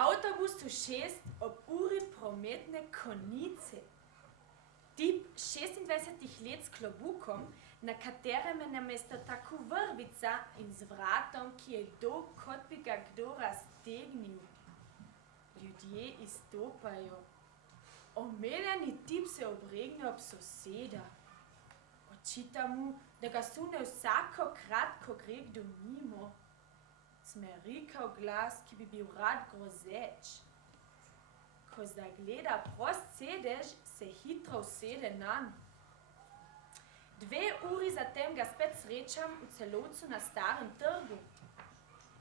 Autobusu 6 ob uri prometne konice. Tip 26 let s klobukom, na katerem je namesto tako vrvica in z vratom, ki je dolg, kot bi ga kdo raztegnil. Ljudje izstopajo. Omenjeni tip se obregne ob soseda. Očita mu, da ga sune vsakokrat, ko gre kdo mimo. Smerika v glas, ki bi bil rad grozeč. Ko zagleda prost sedež, se hitro usede nanj. 2 uri zatem ga spet srečam v Celovcu na Starem trgu.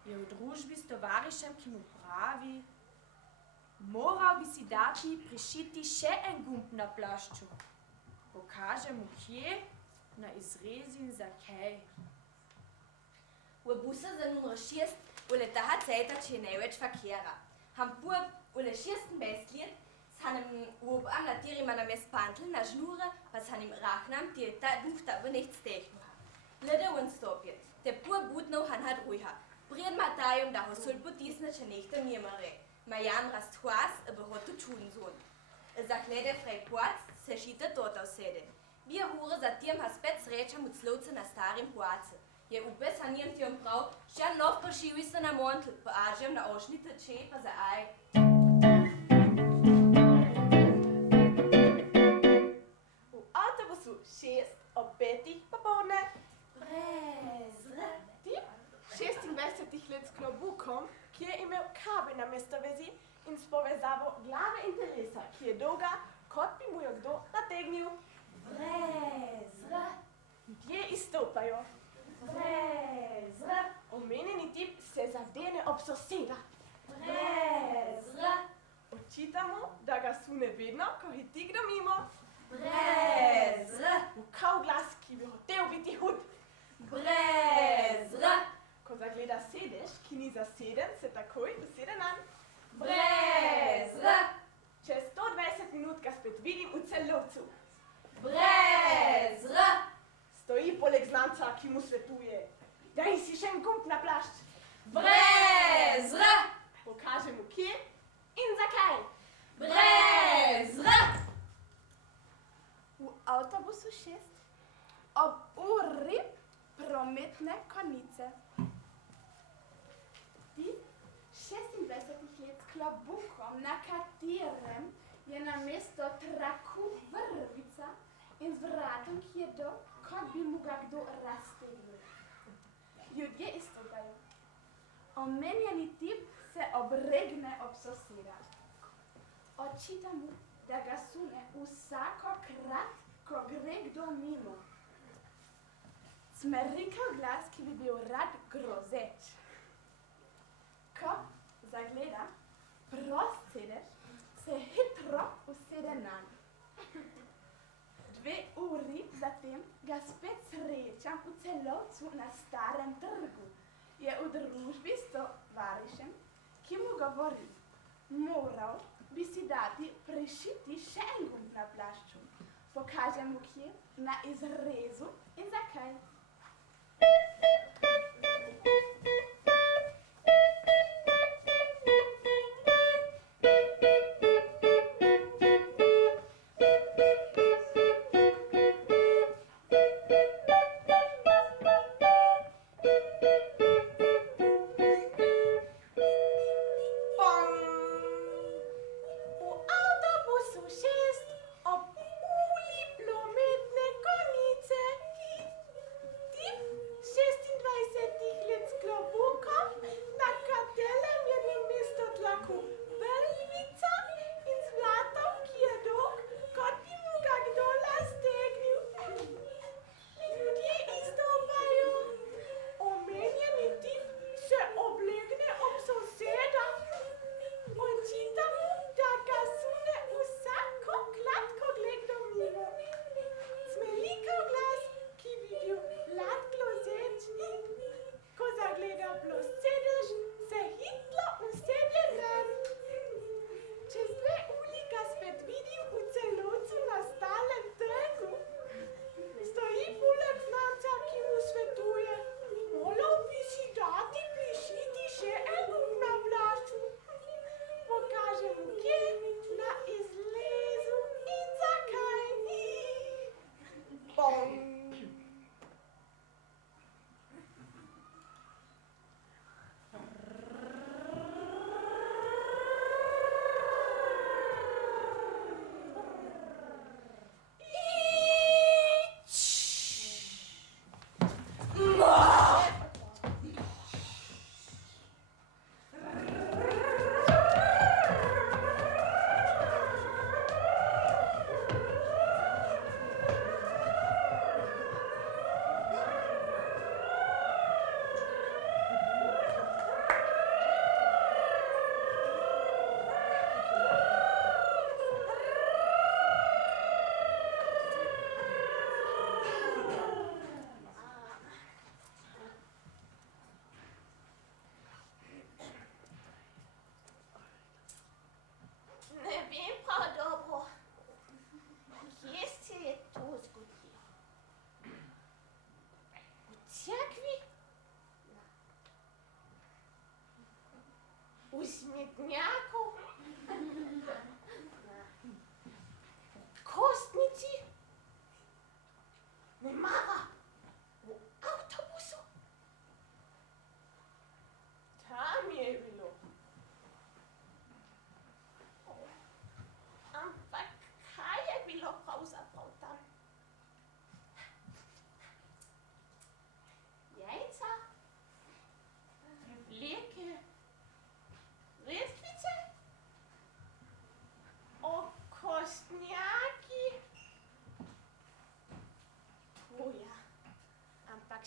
Je v družbi s tovarišem, ki mu pravi: moral bi si dati prišiti še en gumb na plašču. Pokaže mu kje, na izrezi in zakaj. V busu za numero 6 ule taha cajta, če je največ fakjera. Ham pur ule 26 let, s hanem ubam na tirima na mes pantl na žnure, pa s hanem rahnam, ti je ta dufta v nichts tehnu. Lede un stopje, te pur budnov han hat ruiha. Prijed matajom da ho sul potisne, če nehte mjemare. Majan rast hwas, aber hotu čun zon. Zaklede frej płac, se šite tota usede. Bije hure za tijem ha spet srečam u Celovcu na Starim płace. Je upes han njem tijem prav, še nov pošivi se na montl, pa ažem na ošnite če pa za aj. V autobusu 6 ob 5 popoldne. Brezre. Tip 26 let s klobukom, ki je imel kabel na mesto vezi in s povezavo glave in telesa, ki je dolga, kot bi mu jo kdo nategnil. Brezre. Ljudje izstopajo. Brezre. Omenjeni tip se zadene ob soseda. Brezre. Očita mu, da ga sune vedno, ko hiti kdo mimo. Brezre. Mukav glas, ki bi hotel biti hud. Brezre. Ko zagleda sedež, ki ni zaseden, se takoj usede nanj. Brezre. Čez 120 minut ga spet vidim v Celovcu. Brezre. Stoji poleg znanca, ki mu svetuje: daj si še en gumb na plašč. Brezre. Pokaže mu kje in zakaj. Brezre. V autobusu 6 ob uri prometne konice. Tip 26 let s klobukom, na katerem je namesto traku vrvica in z vratom, ki je dolg, kot bi mu ga kdo raztegnil. Ljudje izstopajo. Omenjeni tip se obregne ob soseda. Očita mu, da ga sune vsakokrat, ko gre kdo mimo. Smerika glas, ki bi bil rad grozeč. Ko zagleda prost sedež, se hitro usede nanj. 2 uri zatem ga spet srečam v Celovcu na Starem trgu. Je v družbi s tovarišem, ki mu govori: moral bi si dati prišiti še en gumb na plašču. Pokaže mu kje, na izrezu in zakaj.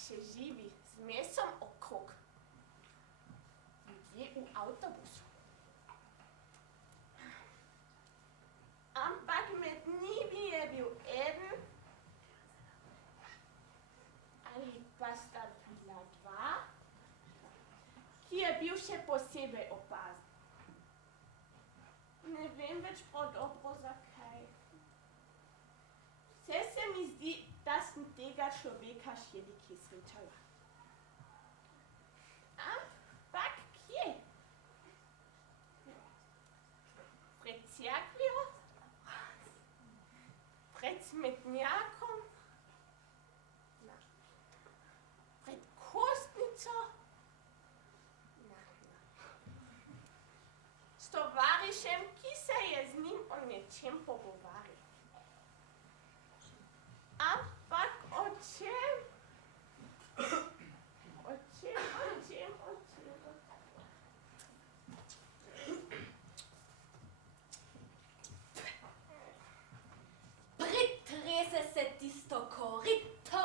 še živi, z mesom okrog. Ljudje v avtobusu. Ampak med njimi je bil eden, ali pa sta bila dva, ki je bil še posebej opazen. Ne vem več dobro zakaj. Vse se mi zdi, da sem tega človeka še nekje srečala. Ampak kje? Pred cerkvijo? Pred smetnjakom? Pred kostnico? S tovarišem, ki se je z njim o nečem pogovarjal. Ampak o čem? O čem? Pritrese se tisto korito,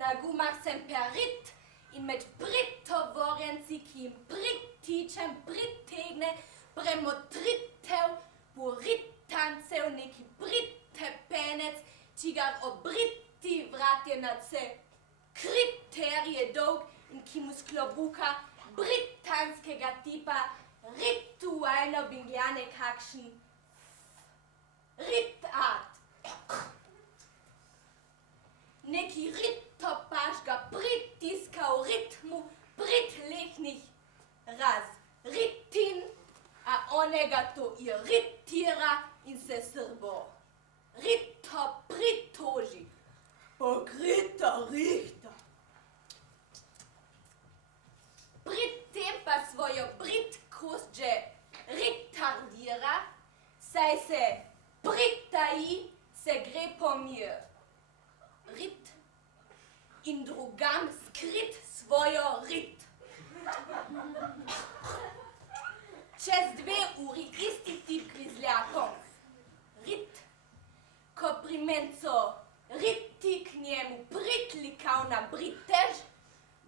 na gumah sem perit in med pritovorjenci, ki jim pritičem, pritegne, premotritev, poritancev, neki pritepenec, čigar obriti vrat je nadse kriterije dolg in ki mu s klobuka britanskega tipa ritualno bingljane kakšen ritart. Neki ritopaš ga pritiska v ritmu pritlehnih razritin, a onega to iritira in se srbo. Rito pritoži, pokrita rihta. Pri tem pa svojo britkost že retardira, saj se pritaji, se gre po mir. Rit in drugam skrit svojo rit. Čez 2 uri isti tip grizljakom. Rit, ko primenco riti k njemu pritlikal na britež,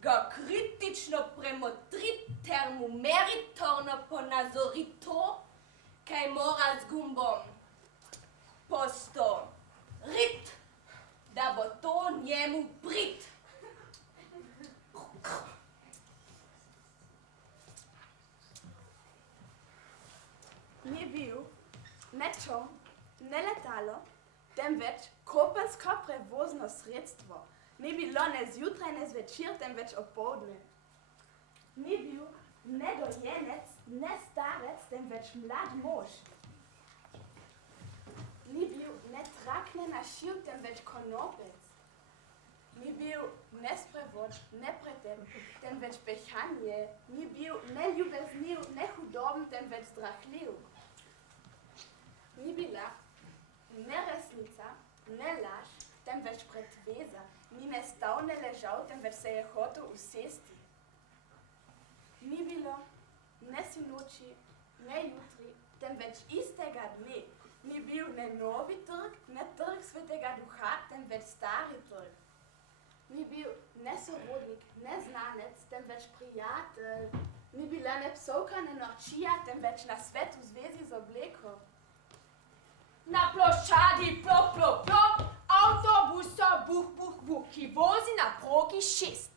ga kritično premotriter mu meritorno ponazori to, kaj mora z gumbom posto rit, da bo to njemu brit. Ni bil ne čom, ne letalo, temveč kopensko prevozno sredstvo. Ni bilo ne zjutraj, ne zvečer, temveč opoldne. Ni bil ne dojenec, ne starec, temveč mlad mož. Ni bil ne trak, ne našiv, temveč konopec. Ni bil ne sprevod, ne pretem, temveč pehanje. Ni bil ne ljubezniv, ne hudoben, temveč zdrahljiv. Ni bila ne resnica, ne laž, temveč pretveza. Ni ne stal, ne ležal, temveč se je hotel usesti. Ni bilo ne sinoči, ne jutri, temveč istega dne. Ni bil ne novi trg, ne trg svetega duha, temveč stari trg. Ni bil ne sorodnik, ne znanec, temveč prijatelj. Ni bila ne psovka, ne norčija, temveč na svet v zvezi z obleko. Na ploščadi plop, plop, plop, avtobuso buh, buh, buh, ki vozi na progi 6.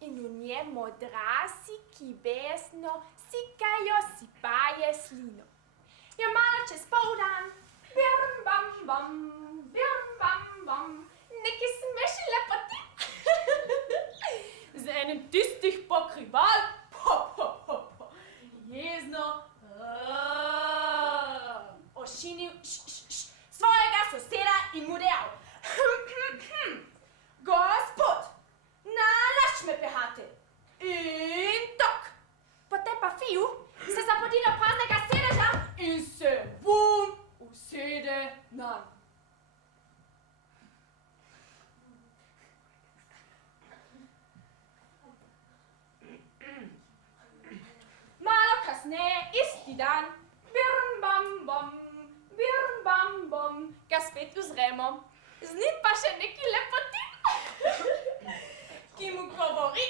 In v njem odrasi, ki besno sikajo, sipaje slino. Je malo čez poldan, birm, bam, bam, neki smeši lepoti. Z enim tistih pokrival, jezno, ošinil svojega soseda in mu dejal: Gospod, nalašč me pehate. In tok. Potem pa fiju se zapodi do praznega sedeža in se vun usede nanj. Malo kasneje, isti dan, birm, bam, bom, ga spet uzremo. Z njim pa še neki lepotin. ki mu govori,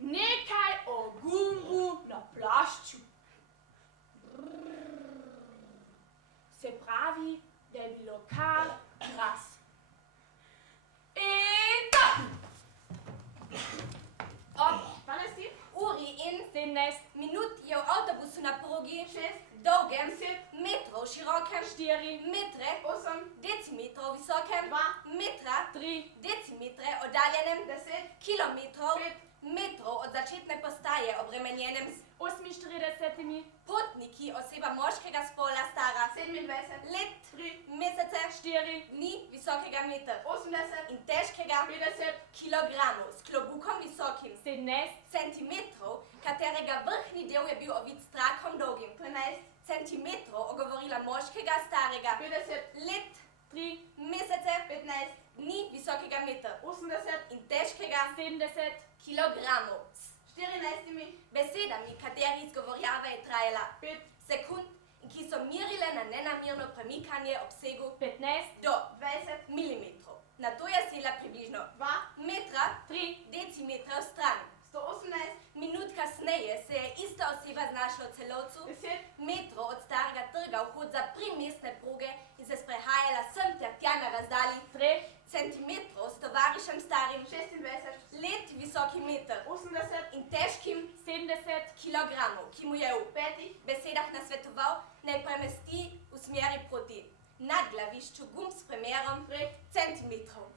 Nekaj o gumbu na plašču. Se pravi, da je bilo kar mraz. In to! Danes ti? Uri in 17, minut je v avtobusu na progi, 6, dolgem, 10, metrov širokem, 4, metre, 8, decimetrov visokem, 2, metra, 3, decimetre oddaljenem, 10, kilometrov, 5, metrov od začetne postaje obremenjenem s 48, potniki, oseba moškega spola stara 27, let, 3, mesece, 4, dni visokega meter 80, in težkega 50, kilogramov s klobukom visokim 17, centimetrov, katerega vrhnji del je bil ovit s trakom dolgim 13, centimetrov, ogovorila moškega starega 50, let, 3, mesece, 15, dni visokega meter 80, in težkega 70, kilogramov s 14, besedami, katerih izgovorjava je trajala 5, sekund in ki so mirile na nenamirno premikanje obsegu 15, do 20, milimetrov. Nato je sila približno 2, metra, 3, decimetra stran. 118, Minut kasneje se je ista oseba znašla v celovcu 10, metrov od starega trga vhod za primestne proge in se sprehajala sem ter tja na razdalji 3, centimetrov s tovarišem starim 26, let visoki meter 80, in težkim 70, kilogramov, ki mu je v 5, besedah nasvetoval, naj premesti v smeri proti nadglavišču gumb s premerom 3, centimetrov.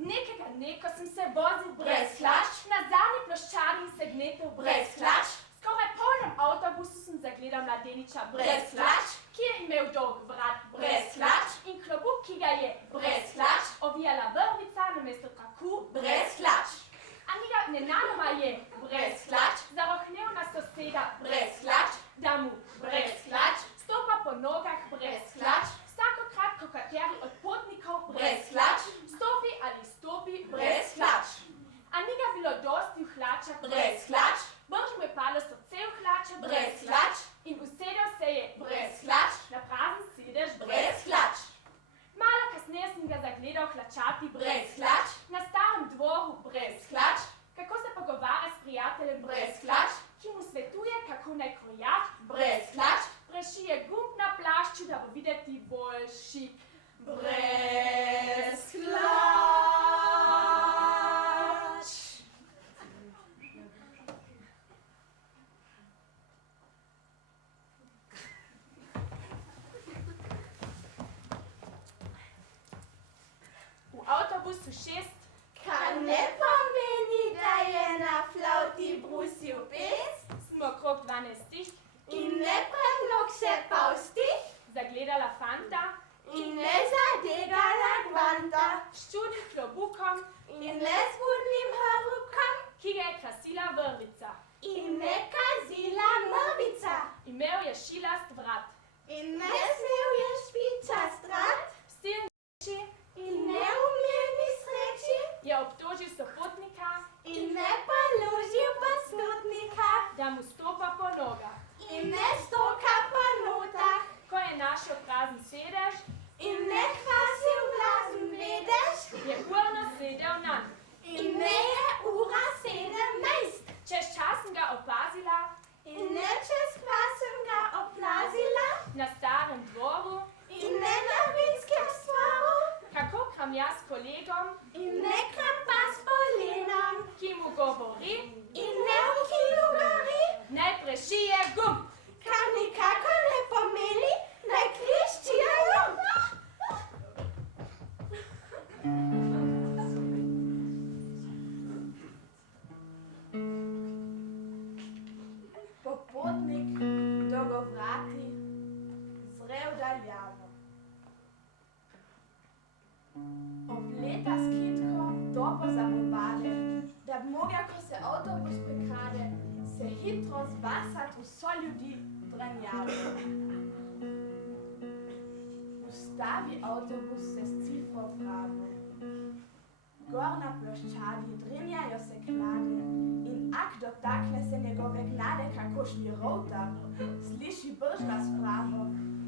Nekega dne, ko sem se vozil brez Brez hlač, na zadnji ploščadi in se gnetel Brez hlač, Skoraj polnem avtobusu sem zagledal mladeniča brez hlač, ki je imel dolg vrat brez hlač, in klobuk, ki ga je brez hlač, ovijala vrvica namesto kaku brez hlač, a njega nenadoma je brez hlač, zarohnel na soseda brez hlač, da mu brez hlač, stopa po nogah brez hlač, Vsakokrat, ko kateri od potnikov brez hlač, stopi ali stopi brez hlač, A ni ga bilo dosti v hlačah brez hlač, Brž mu je padlo srce v hlače brez hlač, in usedel se je brez hlač, na prazen sedež brez hlač, Malo kasneje sem ga zagledal hlačati brez hlač, na starem dvoru brez hlač, kako se pogovarja s prijateljem brez hlač, ki mu svetuje, kako naj krojat, brez hlač, prešije gumb na plašču, da bo videti boljši. brez hlač. V avtobusu 6 kar ne pomeni, da je na flauti brusil pes smo okrog 12 in ne predlog se pausti zagledala fanta in ne zadegala gvanta s čudnim klobukom, in ne s budnim hrupkom ki ga je krasila vrvica. in ne kazila mrvica Imel je šilast vrat. in ne smel je špičast rad Stilniči in ne umel bi sreči je obtožil sopotnika, in ne pa ložil pa snutnika da mu stopa po nogah. in ne stoka po notah Ko je našel prazen sedež, in ne kvasil glasen vedež je urno sedel nanj. in ne je ura 17 Čez čas sem ga opazila in ne čez kva sem ga oplazila na starem dvoru, in ne na vinskem stvoru kako kramja s kolegom, in ne krampa s polenom ki mu govori, in ne v kilu gori, naj prešije gumb. kar nikakor ne pomeni, naj kliščijo lom. Popotnik dolgovrati zre v daljavo. Obleta s kitko dobro zabavale, da bi mogel, ko se avtobus prekrade, se hitro zbasat vso ljudi branjavo. Stavi autobus se scifro bravo. Gorna ploščadi drinjajo se klade in ak dotakne se njegove gnade, kako šli rovtavo, sliši brž razpravo,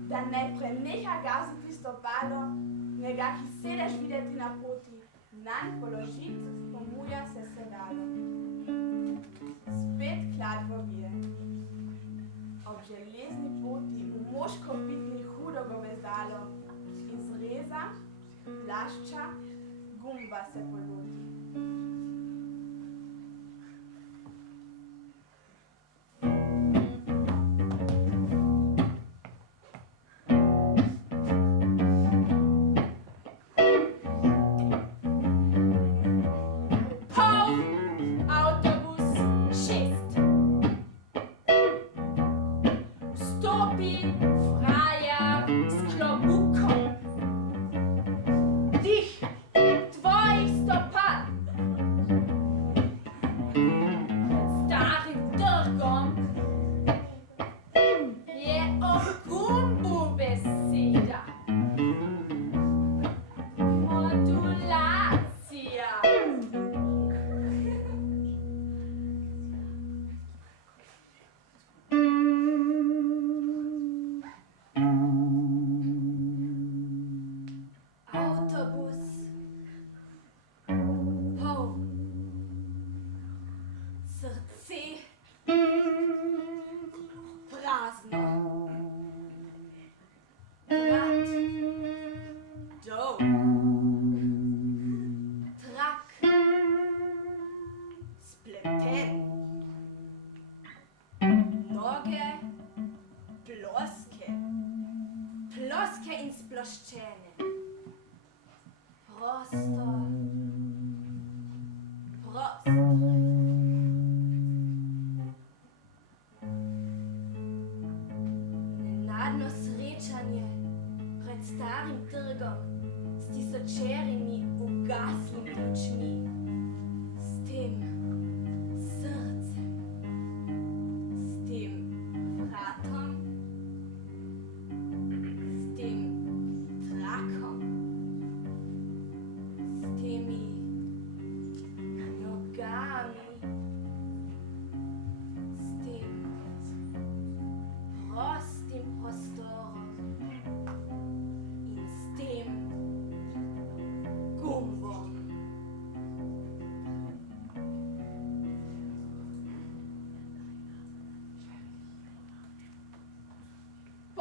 da ne preneha gaziti stopalo, njega, ki sedeš videti na poti, nanj položit, pomuja se sedalo. Spet kladvo vije. Ob železni poti v moško pitni hudo go vezalo, iz reza, plašča, gumba se poloti.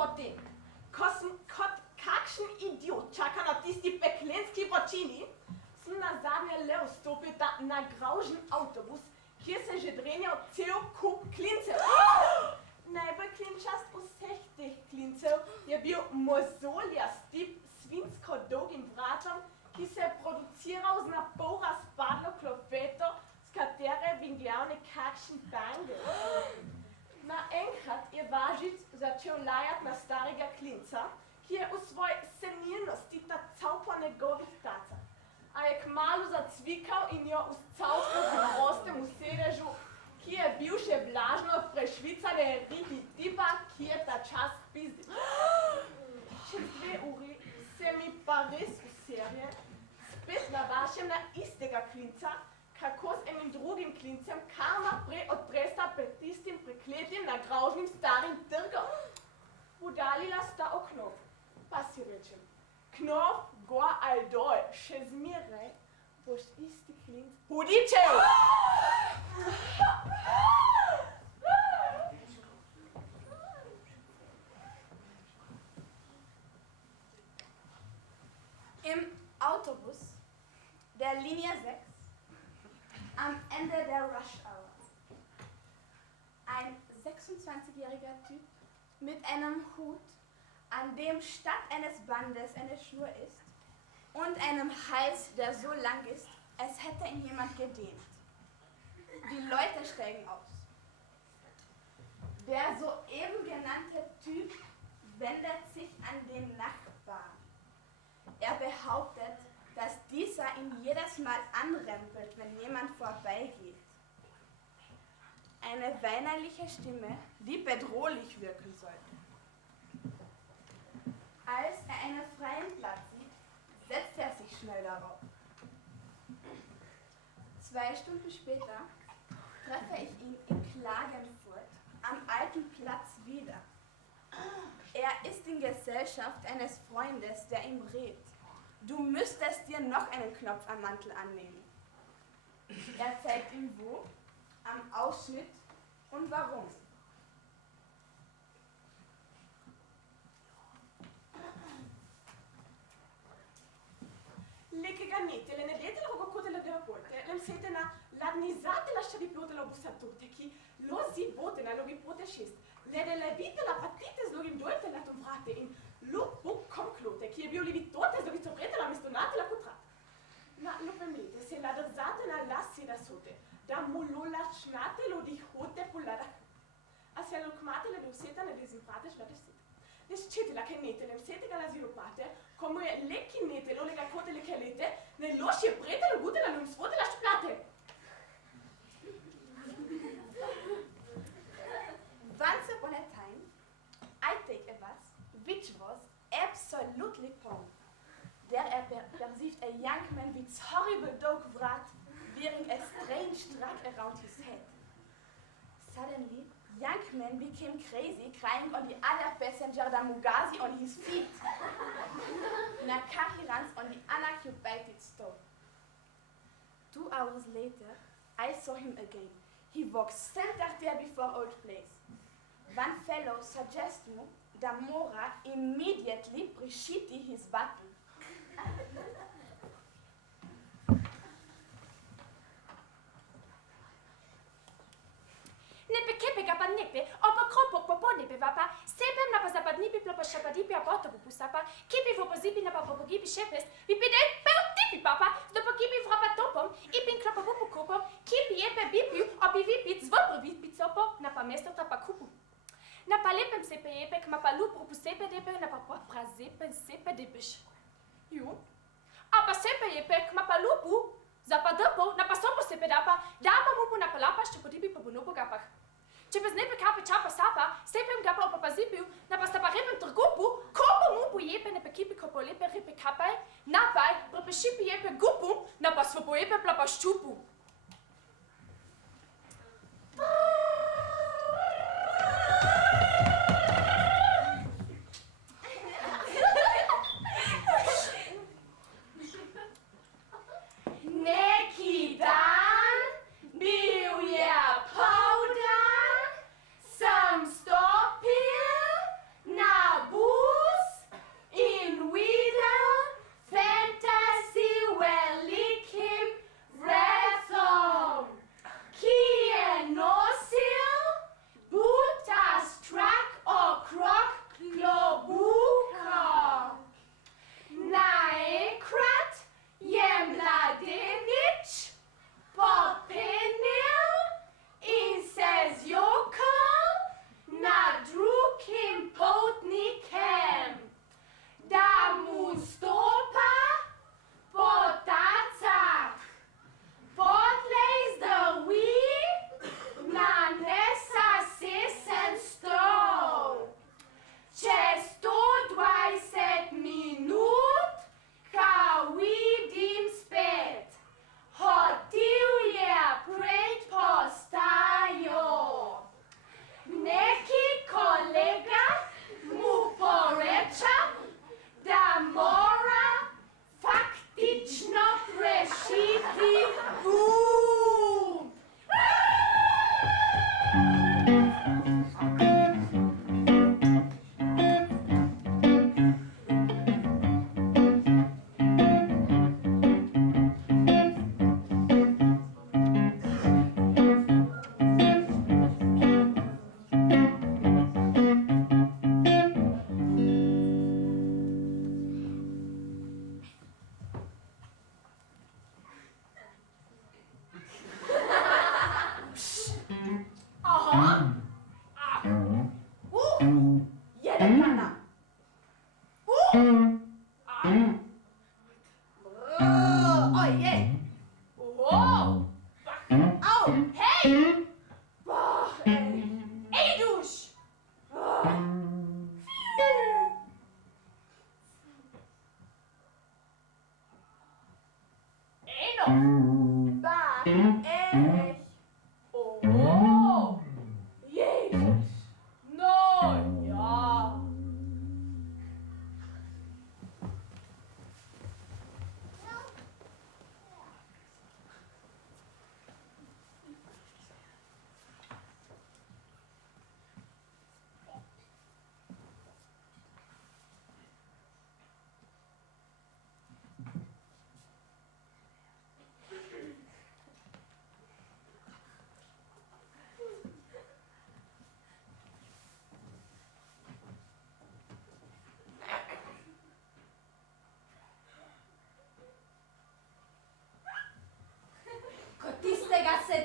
Potem, kakšen idiot čaka na tisti peklenski počini, sem nazadnje le vstopil na graužen avtobus, kjer se že drenjal cel kup klincev. Najbolj klinčast vseh teh klincev je bil mozoljast tip s svinsko dolgim vratom, ki se je produciral z napol razpadlo klofeto, s katere vingljal nekakšen bangel. Naenkrat je Važic začel lajati na starega klinca, ki je v svoji senilnosti tacal po njegovih tacah, a je kmalu zacvikal in jo uscavkal v prostem v sedežu, ki je bil še vlažno prešvicane ribi tipa, ki je ta čas pizdil. Čez 2 uri se mi pa res userje, spet navašem na istega klinca, kako z enim drugim klincem kar naprej odpresta pred tistim prekletim nagraužnim starim trgom. Udalila sta okno, pa si rečem, knov, gor ali dol, še zmeraj boš isti klinc hudičev! Im Autobus der Linie 6 am Ende der Rush Hour. Ein 26-jähriger Typ mit einem Hut, an dem statt eines Bandes eine Schnur ist und einem Hals, der so lang ist, als hätte ihn jemand gedehnt. Die Leute steigen aus. Der soeben genannte Typ wendet sich an den Nachbarn. Er behauptet, dass dieser ihn jedes Mal anrempelt, wenn jemand vorbeigeht. Eine weinerliche Stimme, die bedrohlich wirken sollte. Als er einen freien Platz sieht, setzt er sich schnell darauf. 2 Stunden später treffe ich ihn in Klagenfurt am alten Platz wieder. Er ist in Gesellschaft eines Freundes, der ihm rät. Du müsstest dir noch einen Knopf am Mantel annehmen. Er zeigt ihm wo, am Ausschnitt und warum. Leke ganete, le nedete la rogocote la derapote, lem setena ladnizate la sciaripiote la busatote, ki lo zibote na logipote schist, le de levite la patites logim doite la tumvrate in lupo conclote, ki ebio livitote logi soprete la mistonate la cutrate. Na lupemete, se la drzate na lassi da sote, da mulola schnate lo di hote pulada. Asia lukmate le duseta ne desimprate schwatesite. Nescete la kenete, lem sete la sviluppate, come le chinete, lo lega cote le calete, ne losce prete lo gute la lumsvote la splate. Once upon a time, I take a bus, which was absolutely calm. There I perceived a young man with horrible dog wrat, wearing a strange strap around his head. Suddenly, young man became crazy, crying on the other passenger the Mugazi on his feet. Nakaki runs on the unoccupied stove. 2 hours later, I saw him again. He walked center there before old place. One fellow suggested me that Mora immediately prescitti his battle. Nepe kepe gapa nepe, opa kropo popo nepe vapa, sepem napa zapad nipi plopa shapadipi apoto pupusapa, kipi vopozipi napa popogipi shepes, vipide peutipi papa, dopo kipi vrapa topom, ipin klopa pupu kopom, kipi epe bipi, opi vipi zvopo vipi zopo, napa mesto tapa kupu. Napa lepem sepe epe, kmapa lupu sepe depe, napa popra sepe depish. Jo, apa sepe epe, kmapa lupu, zapadopo, napa sopo sepe dapa, dapa mupu napa lapa, shupodipi poponopo gapach. Če bez nepe kape čapa sapa, sepem gapa opa pazipiu, na pa stapa repem trgupu, kopo mupu jepe nepe kipi kopo lepe repe kapaj, napaj, prepe šipi jepe gupu, na pa svopo jepe plapa ščupu. Neki dan bil je poldan, sem stopil na bus in videl fantasy velikim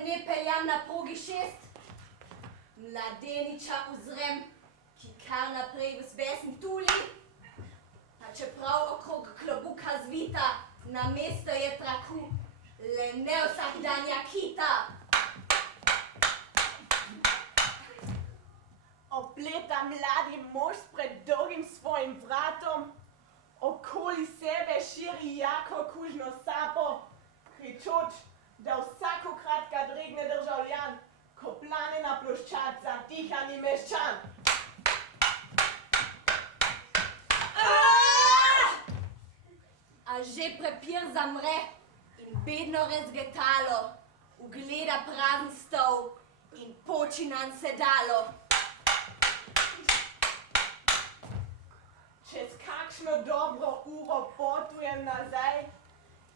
ne peljam na progi 6. Mladeniča uzrem, ki kar naprej v zbesni tuli. A čeprav okrog klobuka zvita, na mesto je traku, le ne vsakdanja kita. Opleta mladi mož pred dolgim svojim vratom, okoli sebe širi jako kužno sapo, kričoč, da vsakokrat, kad regne državljan, ko plane na ploščad zadihani meščan. A že prepir zamre in bedno rezgetalo, ugleda prazen stol in počinan sedalo. Čez kakšno dobro uro potujem nazaj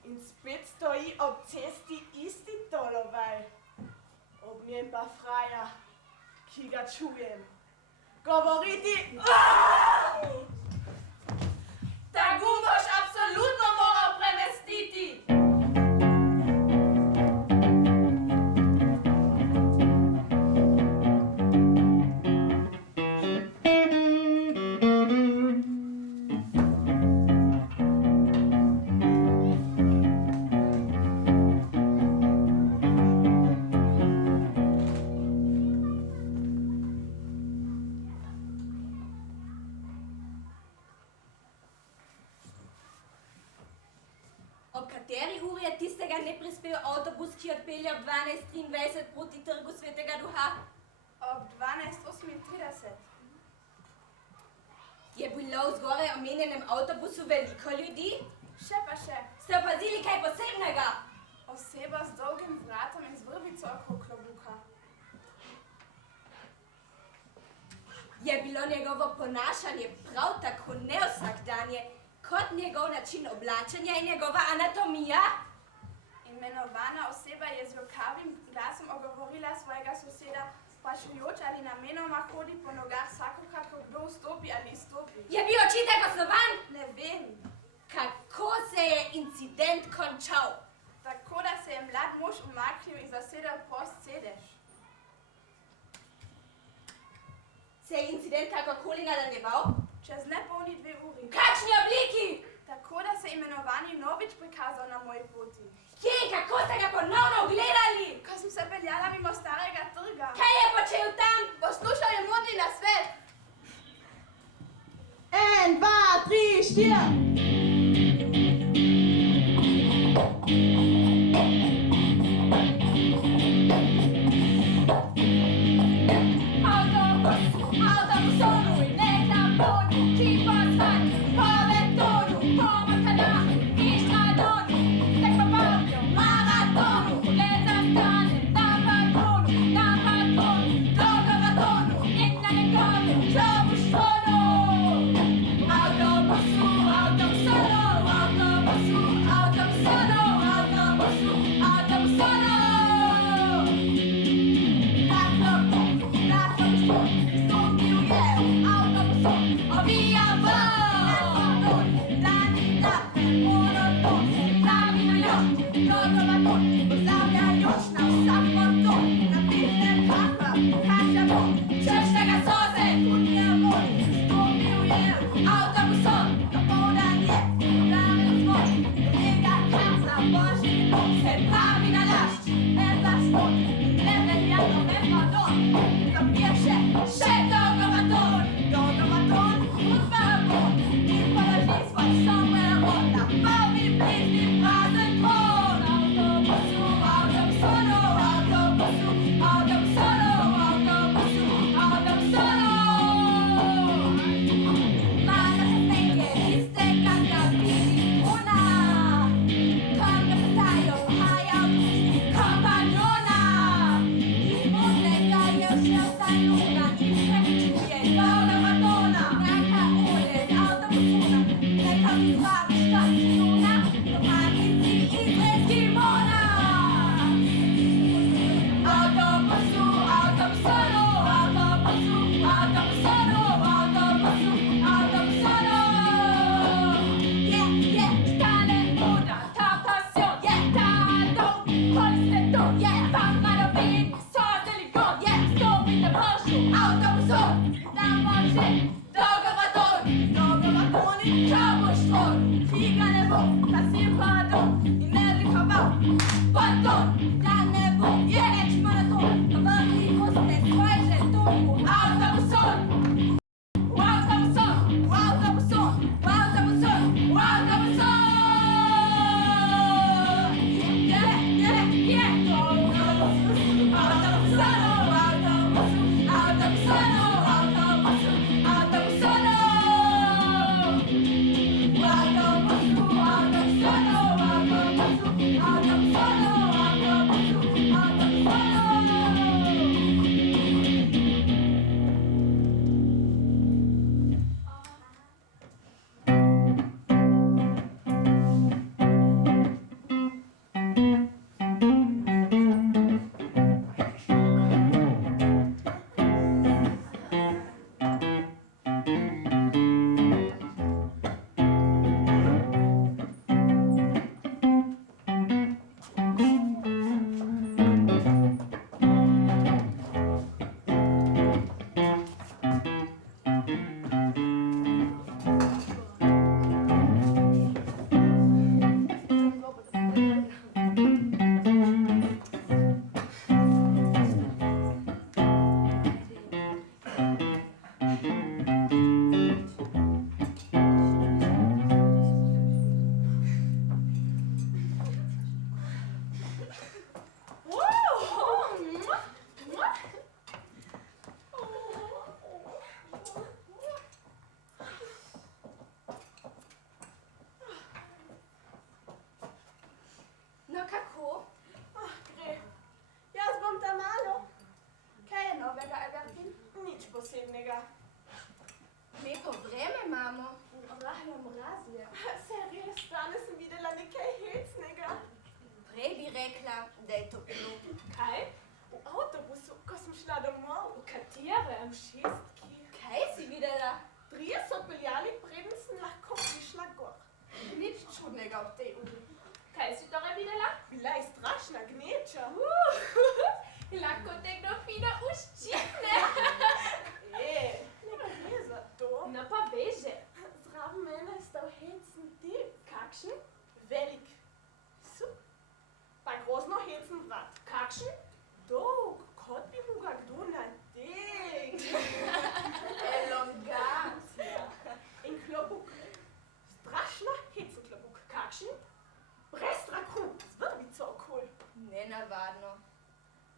in spet stoji ob cesti isti tolovaj. Ob njem pa fraja, ki ga čujem govoriti. Ta gumoš absolutno moral premestiti. Ob kateri uri je tistega neprispel avtobus, ki odpelje ob 12:23 proti trgu Svetega Duha? Ob 12:38. Je bilo v zgoraj omenjenem avtobusu veliko ljudi? Še pa še. Ste opazili kaj posebnega? Oseba z dolgim vratom in z vrvico okrog klobuka. Je bilo njegovo ponašanje prav tako nevsakdanje, kot njegov način oblačenja in njegova anatomija? Imenovana oseba je z jokavim glasom ogovorila svojega soseda, sprašujoč, ali namenoma hodi po nogah vsakokrat, ko kdo vstopi ali izstopi. Je bil očitek osnovan? Ne vem. Kako se je incident končal? Tako, da se je mlad mož umaknil in zasedel prost sedež. Se je incident kakorkoli nadaljeval? Čez nepolni 2 uri. V kakšni obliki? Tako, da se je imenovani Novič prikazal na moji poti. Kje in kako ste ga ponovno ugledali? Ko sem se peljala mimo starega trga. Kaj je počel tam? Poslušal je modni nasvet. 1, 2, 3, 4. Autobus, No kako? Gre. Jaz bom tam malo. Kaj je novega, Albertin? Nič posebnega. Lepo vreme imamo. Rahlo mraz je. Se res, danes sem videla nekaj hecnega. Prej bi rekla, da je toplo. Kaj? V avtobusu, ko sem šla domov. V katerem? Šestki. Kaj si videla? Trije so peljali, preden sem lahko prišla gor. Nič čudnega v tej uri. Kaj si torej videla? Bila je strašna gneča. Lahko te kdo fino uščipne. Ne gre za to. No pa veže. Zraven mene je stal hecen tip. Kakšen? Velik. Sup. Pa grozno hecen vrat. Kakšen? Dolg, kot bi mu ga kdo nadel. Elongacija. In klobuk. Strašno hecen klobuk. Kakšen? Brez strahu, z vrvico okoli. Nenavadno.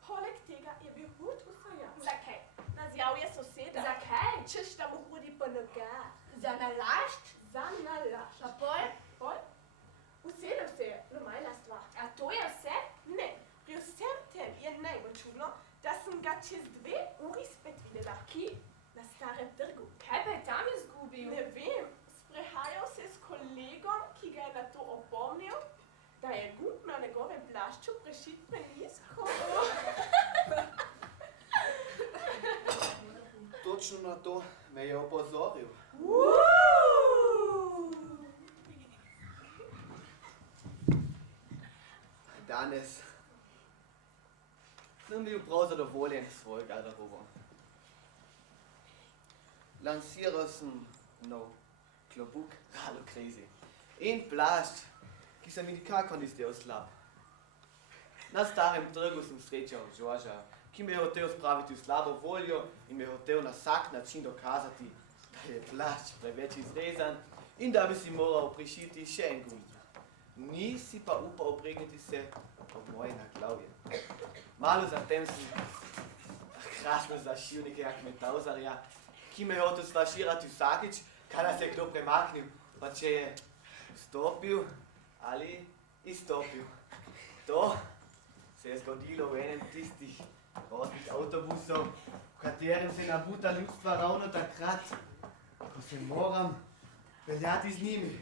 Poleg tega je bil hud usajan. Zakaj? Nazjal je soseda. Zakaj? Češ, da mu hodi po nogah. Za nalašč? Za nalašč. Pa pol? Pol? Usedel se je, normalna stvar. A to je vse? Ne, pri vsem tem je najbolj čudno, da sem ga čez 2 uri spet videla. Ki? Na starem trgu. Kaj pa je tam izgubil? Ne vem, sprehajal se s kolegom, ki ga je na to opomnil, da je gumb na njegovem plašču prešit prenizko. Točno na to me je opozoril. Danes sem bil prav zadovoljen s svojo garderobo. Lansiral sem nov klobuk, Halo Crazy, in plašč, ki se mi nikakor ni zdel slab. Na starem trgu sem srečal Žorža, ki me je hotel spraviti v slabo voljo in me je hotel na vsak način dokazati, da je plašč preveč izrezan in da bi si moral prišiti še en gumb. Nisi pa upal opregniti se ob moje naglavje. Malo zatem sem krasno zašil nekega kmetauzarja, ki me je hotel sfaširati vsakič, kada se je kdo premaknil, pa če je vstopil ali izstopil. To se je zgodilo v enem tistih voznih avtobusov, v katerem se nabuta ljudstva ravno takrat, ko se moram peljati z njimi.